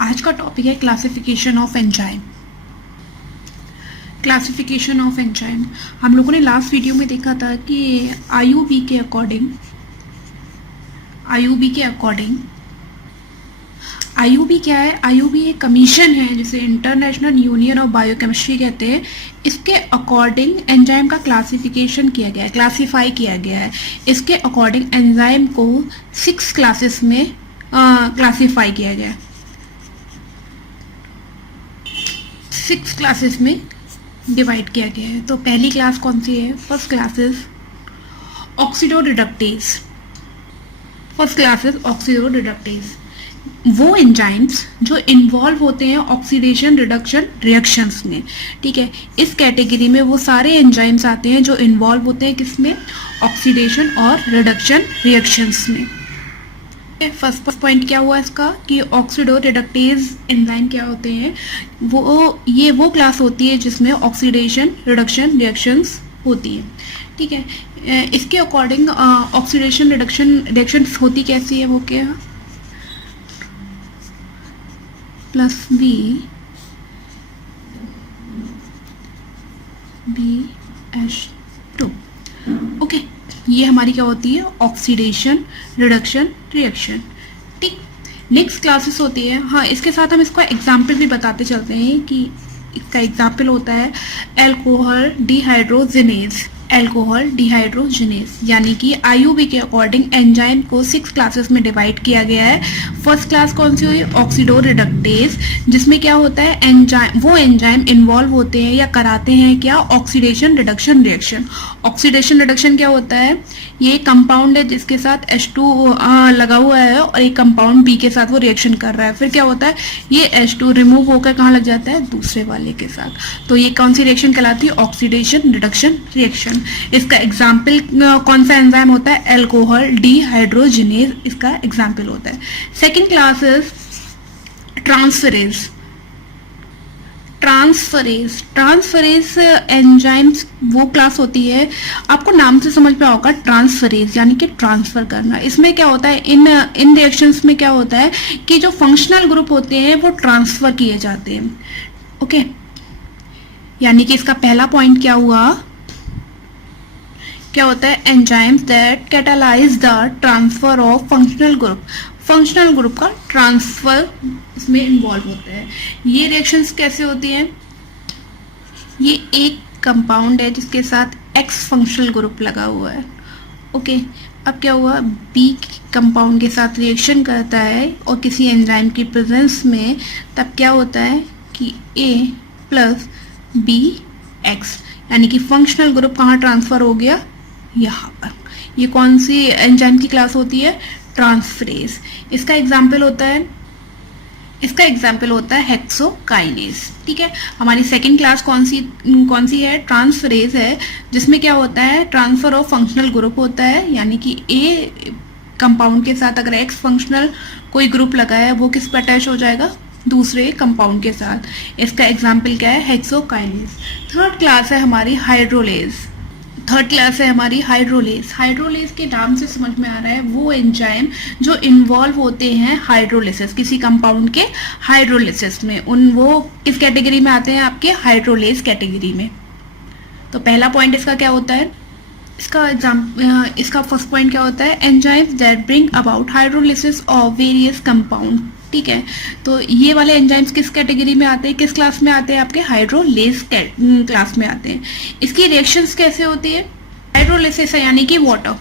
आज का टॉपिक है classification of enzyme. Classification of enzyme हम लोगों ने लास्ट वीडियो में देखा था कि आईयूबी के अकॉर्डिंग आईयूबी क्या है? आईयूबी एक कमीशन है जिसे इंटरनेशनल यूनियन ऑफ बायोकेमिस्ट्री कहते हैं। इसके अकॉर्डिंग एंजाइम का क्लासिफिकेशन किया गया है, क्लासीफाई किया गया है। इसके अकॉर्डिंग एंजाइम को 6 क्लासेस में क्लासीफाई किया गया है। 6 क्लासेस में डिवाइड किया गया है। तो पहली क्लास कौन सी है? First class is oxidoreductase. First class is oxidoreductase, वो एंजाइम्स जो इन्वॉल्व होते हैं ऑक्सीडेशन रिडक्शन रिएक्शंस में। ठीक है, इस कैटेगरी में वो सारे एंजाइम्स आते हैं जो इन्वॉल्व होते हैं किसमें? ऑक्सीडेशन और रिडक्शन रिएक्शंस में। फर्स्ट पॉइंट क्या हुआ इसका कि ऑक्सीडोरिडक्टेज एंजाइम क्या होते हैं? वो क्लास होती है जिसमें ऑक्सीडेशन रिडक्शन रिएक्शंस होती है। ठीक है, इसके अकॉर्डिंग ऑक्सीडेशन रिडक्शन रिएक्शंस होती कैसी है? वो क्या? Plus BH2। ओके, ये हमारी क्या होती है? Oxidation reduction reaction. ठीक, नेक्स्ट क्लासेस होती है। हाँ, इसके साथ हम इसका एग्जाम्पल भी बताते चलते हैं कि इसका एग्जाम्पल होता है अल्कोहल डिहाइड्रोजिनेज। अल्कोहल डिहाइड्रोजिनेज यानी कि आईयूबी के अकॉर्डिंग एंजाइम को 6 क्लासेस में डिवाइड किया गया है। फर्स्ट क्लास कौन सी हुई? ऑक्सीडोरिडक्टेज, जिसमें क्या होता है? वो एंजाइम इन्वॉल्व होते हैं या कराते हैं क्या? Oxidation reduction reaction. Oxidation reduction क्या होता है? ये कंपाउंड है जिसके साथ H2 लगा हुआ है और एक कंपाउंड B के साथ वो रिएक्शन कर रहा है। फिर क्या होता है? ये H2 रिमूव होकर कहाँ लग जाता है? दूसरे वाले के साथ। तो ये कौन सी रिएक्शन कहलाती है? Oxidation reduction reaction. इसका एग्जाम्पल कौन सा एंजाइम होता है? अल्कोहल डिहाइड्रोजिनेज इसका एग्जाम्पल होता है। Second class is transferase. Transferase enzymes वो क्लास होती है, आपको नाम से समझ में होगा, ट्रांसफरेज यानी कि ट्रांसफर करना। इसमें क्या होता है? इन रिएक्शंस में क्या होता है कि जो फंक्शनल ग्रुप होते हैं वो ट्रांसफर किए जाते हैं। ओके, यानी कि इसका पहला पॉइंट क्या हुआ? क्या होता है? Enzymes that catalyse the transfer of functional group. Functional group का ट्रांसफर इसमें इन्वॉल्व होता है। ये रिएक्शंस कैसे होती हैं? ये एक कंपाउंड है जिसके साथ X फंक्शनल ग्रुप लगा हुआ है। ओके, अब क्या हुआ? B कंपाउंड के साथ रिएक्शन करता है और किसी एंजाइम की प्रेजेंस में, तब क्या होता है कि A प्लस BX यानी कि फंक्शनल ग्रुप कहाँ ट्रांसफर हो गया? यहाँ पर। ये कौन सी एंजाइम की क्लास होती है? ट्रांसफरेज। इसका एग्जाम्पल होता है हेक्सोकाइनेज। ठीक है, हमारी सेकेंड क्लास कौन सी है? ट्रांसफरेज है, जिसमें क्या होता है? ट्रांसफर ऑफ फंक्शनल ग्रुप होता है, यानी कि ए कंपाउंड के साथ अगर एक्स फंक्शनल कोई ग्रुप लगा है वो किस पर अटैच हो जाएगा? दूसरे कंपाउंड के साथ। इसका एग्जाम्पल क्या है? हेक्सोकाइनेज। थर्ड क्लास है हमारी हाइड्रोलेज। हाइड्रोलेज के नाम से समझ में आ रहा है वो एंजाइम जो इन्वॉल्व होते हैं हाइड्रोलिसिस, किसी कंपाउंड के हाइड्रोलिसिस में। वो किस कैटेगरी में आते हैं? आपके हाइड्रोलेज कैटेगरी में। तो पहला पॉइंट इसका क्या होता है? इसका फर्स्ट पॉइंट क्या होता है? Enzymes that bring about hydrolysis of various compound. ठीक है, तो ये वाले एंजाइम्स किस कैटेगरी में आते हैं? किस क्लास में आते हैं? आपके हाइड्रोलेज क्लास में आते हैं। इसकी रिएक्शंस कैसे होती है? हाइड्रोलिसिस है यानी कि वाटर।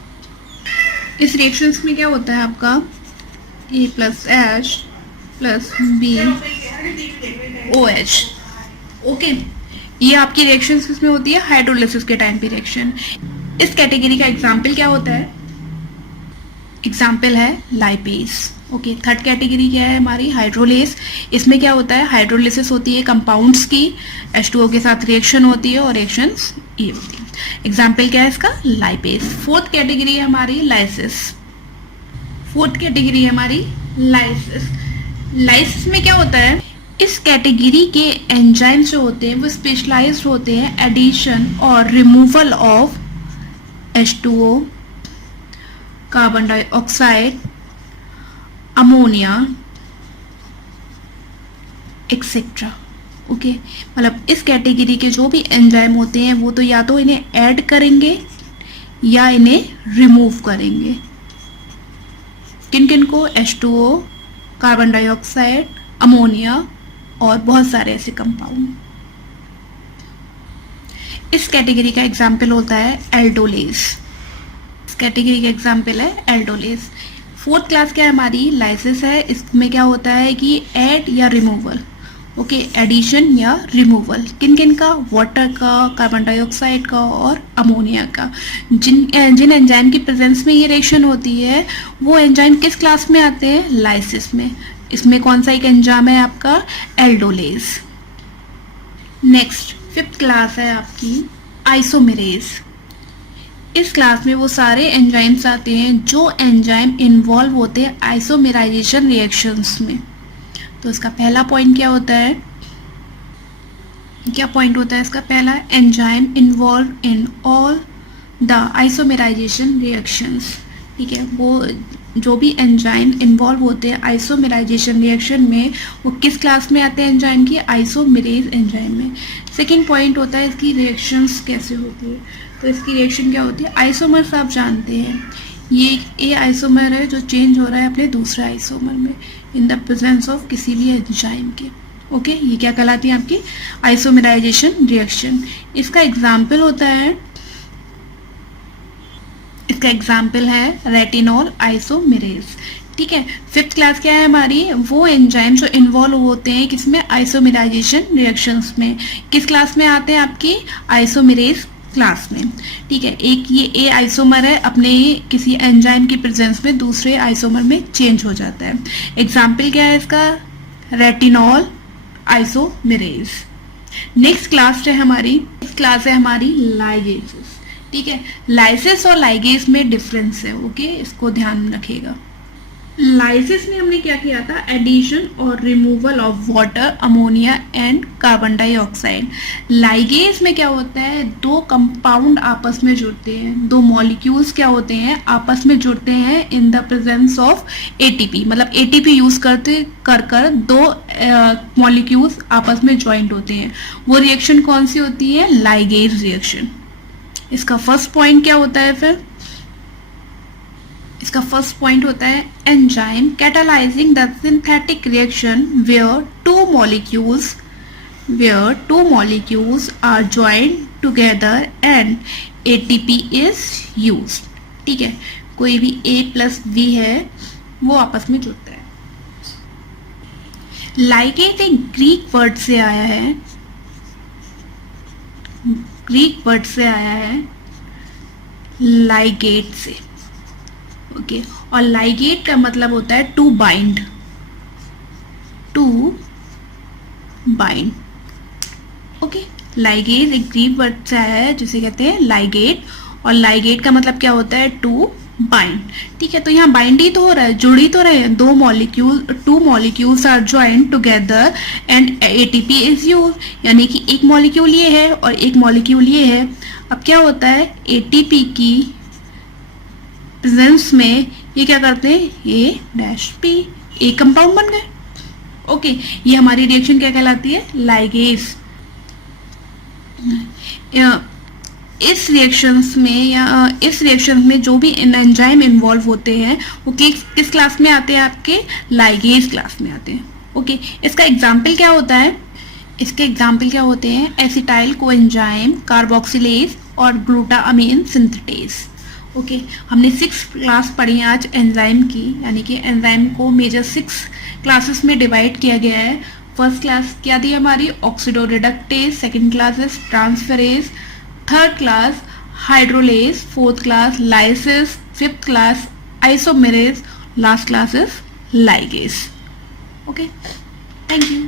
इस रिएक्शंस में क्या होता है आपका? A plus H plus BOH। Okay, ये आपकी रिएक्शंस किसमें होती है? हाइड्रोलिसिस के टाइम पे रिएक्शन। इस कैटेगरी का एग्जाम्पल क्या होता है? एग्जाम्पल है लाइपेज। ओके, थर्ड कैटेगरी क्या है हमारी? हाइड्रोलेज। इसमें क्या होता है? हाइड्रोलिसिस होती है कंपाउंड्स की, H2O के साथ रिएक्शन होती है और रिएक्शंस ये होती है। एग्जाम्पल क्या है इसका? लाइपेज। फोर्थ कैटेगरी है हमारी लाइसिस। लाइसिस में क्या होता है? इस कैटेगरी के एंजाइम्स जो होते हैं वो स्पेशलाइज्ड होते हैं एडिशन और removal of H2O, carbon dioxide, ammonia, etcetera. Okay, मतलब इस कैटेगरी के जो भी एंजाइम होते हैं वो तो या तो इन्हें ऐड करेंगे या इन्हें रिमूव करेंगे। किन किन को? H2O, कार्बन डाइऑक्साइड, अमोनिया और बहुत सारे ऐसे कंपाउंड। इस कैटेगरी का एग्जाम्पल होता है एल्डोलेज। इस कैटेगरी का एग्जाम्पल है एल्डोलेज। फोर्थ क्लास क्या है हमारी? लाइसिस है। इसमें क्या होता है कि ऐड या रिमूवल। ओके, एडिशन या रिमूवल किन किन का? वाटर का, कार्बन डाइऑक्साइड का और अमोनिया का। जिन एंजाइम की प्रेजेंस में ये रिएक्शन होती है वो एंजाइम किस क्लास में आते हैं? लाइसिस में। इसमें कौन सा एक एंजाइम है आपका? एल्डोलेज। नेक्स्ट फिफ्थ क्लास है आपकी आइसोमेरेज। इस क्लास में वो सारे एंजाइम्स आते हैं जो एंजाइम इन्वॉल्व होते हैं आइसोमेराइजेशन रिएक्शंस में। तो इसका पहला पॉइंट क्या होता है? क्या पॉइंट होता है इसका? पहला, enzyme involve in all the isomerisation reactions. ठीक है, वो जो भी एंजाइम इन्वॉल्व होते हैं आइसोमेराइजेशन रिएक्शन में वो किस क्लास में आते हैं एंजाइम की? आइसोमेरेज एंजाइम में। सेकेंड पॉइंट होता है इसकी रिएक्शंस कैसे होती है। तो इसकी रिएक्शन क्या होती है? आइसोमर्स आप जानते हैं, ये ए आइसोमर है जो चेंज हो रहा है अपने दूसरे आइसोमर में इन द प्रेजेंस ऑफ किसी भी एंजाइम के। ओके, ये क्या कहलाती है आपकी? Isomerisation reaction. इसका एग्जाम्पल होता है, इसका एग्जाम्पल है रेटिनॉल आइसोमेरेज। ठीक है, फिफ्थ क्लास क्या है हमारी? वो एंजाइम जो इन्वॉल्व होते हैं किसमें? आइसोमेराइजेशन रिएक्शंस में। किस क्लास में आते हैं आपकी? आइसोमेरेज क्लास में। ठीक है, एक ये ए आइसोमर है, अपने किसी एंजाइम की प्रेजेंस में दूसरे आइसोमर में चेंज हो जाता है। एग्जाम्पल क्या है इसका? Retinol isomerase. नेक्स्ट क्लास है हमारी, इस क्लास है हमारी लाइगेसेस। ठीक है, लाइसिस और लाइगेस में डिफरेंस है। ओके, इसको ध्यान में रखिएगा। लाइसिस में हमने क्या किया था? एडिशन और removal of water, ammonia and carbon dioxide. Ligase में क्या होता है? दो कंपाउंड आपस में जुड़ते हैं, दो मॉलिक्यूल्स क्या होते हैं? आपस में जुड़ते हैं in the presence of ATP. मतलब एटीपी यूज करते कर दो मॉलिक्यूल्स आपस में ज्वाइंट होते हैं। वो रिएक्शन कौन सी होती है? Ligase reaction. इसका फर्स्ट पॉइंट क्या होता है फिर? इसका फर्स्ट पॉइंट होता है enzyme catalysing the synthetic reaction where two molecules are joint together and ATP is used. ठीक है, कोई भी A प्लस B है वो आपस में जुड़ता है। लाइगेज एक ग्रीक वर्ड से आया है, ग्रीक वर्ड से आया है लाइगेट से। ओके, और लाइगेट का मतलब होता है to bind, to bind. Okay, ligase एक ग्रीक वर्ड से आया है जिसे कहते हैं लाइगेट, और लाइगेट का मतलब क्या होता है? To bind. ठीक है, तो यहाँ बाइंड ही तो हो रहा है, जुड़ ही तो रहे हैं दो molecule, two molecules are joint together and ATP is use, यानी कि एक मॉलिक्यूल ये है और एक मॉलिक्यूल ये है। अब क्या होता है? एटीपी की प्रेजेंस में ये क्या करते हैं? ए डैश पी, एक कंपाउंड बन गए। ओके, ये हमारी रिएक्शन क्या कहलाती है? लाइगेज। इस रिएक्शंस में जो भी एंजाइम इन्वॉल्व होते हैं वो किस क्लास में आते हैं? आपके लाइगेज क्लास में आते हैं। ओके, इसका एग्जाम्पल क्या होता है? इसके एग्जाम्पल क्या होते हैं? एसिटाइल कोएंजाइम, कार्बोक्सिलेज और ग्लूटामाइन सिंथेटेज। ओके, हमने 6 क्लास पढ़ी है आज एंजाइम की, यानी कि एंजाइम को मेजर 6 क्लासेस में डिवाइड किया गया है। फर्स्ट क्लास क्या दी हमारी? Oxidoreductase. Second class is transferase. Third class hydrolase. Fourth class lysis. Fifth class isomerase. Last class is ligase. Okay, thank you.